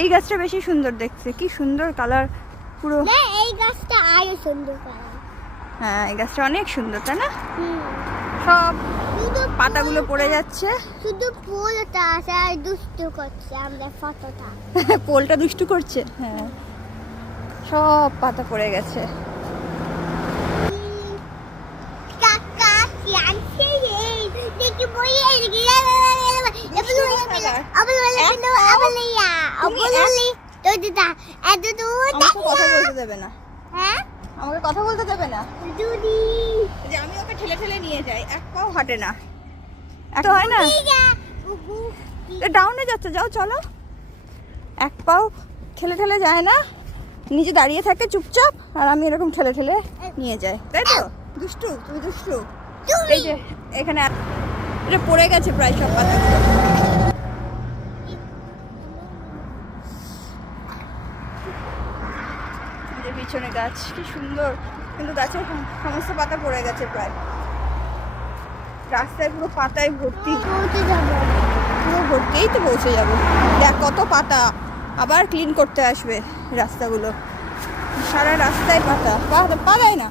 এই গাছটা বেশি সুন্দর দেখতে, কি সুন্দর কালার পুরো। না এই গাছটা আরো সুন্দর কালার। হ্যাঁ এই গাছটা অনেক সুন্দর তাই না? হুম। সব শুধু পাতাগুলো পড়ে যাচ্ছে। শুধু ফুলটা আছে আর দুষ্টু করছে আমাদের ফটোটা। পোলটা দুষ্টু করছে। হ্যাঁ সব পাতা পড়ে গেছে। কাকা সিয়ানছে এই দেখি বই এদিকে আমাকে কথা বলতে দেবে না, হ্যাঁ আমাকে কথা বলতে দেবে না। দুদি যে আমি ওকে ঠেলে ঠেলে নিয়ে যাই, এক পাও হাঁটে না। একটা হয় না ডাউনে যাচ্ছে, যাও চলো। এক পাও ঠেলে ঠেলে যায় না, নিচে দাঁড়িয়ে থাকে চুপচাপ, আর আমি এরকম ঠেলে ঠেলে নিয়ে যাই, তাই তো? দুষ্টু, তুমি দুষ্টু। এই যে এখানে এটা পড়ে গেছে প্রায় সব পাতাগুলো। যে পিছনে গাছ কি সুন্দর, কিন্তু গাছের সমস্ত পাতা পড়ে গেছে প্রায়। রাস্তায় পুরো পাতায় ভর্তি, পৌঁছে যাবো। পুরো ভর্তি। এই তো পৌঁছে যাবো। দেখ কত পাতা, আবার ক্লিন করতে আসবে রাস্তাগুলো। সারা রাস্তায় পাতা, পা দেয় না।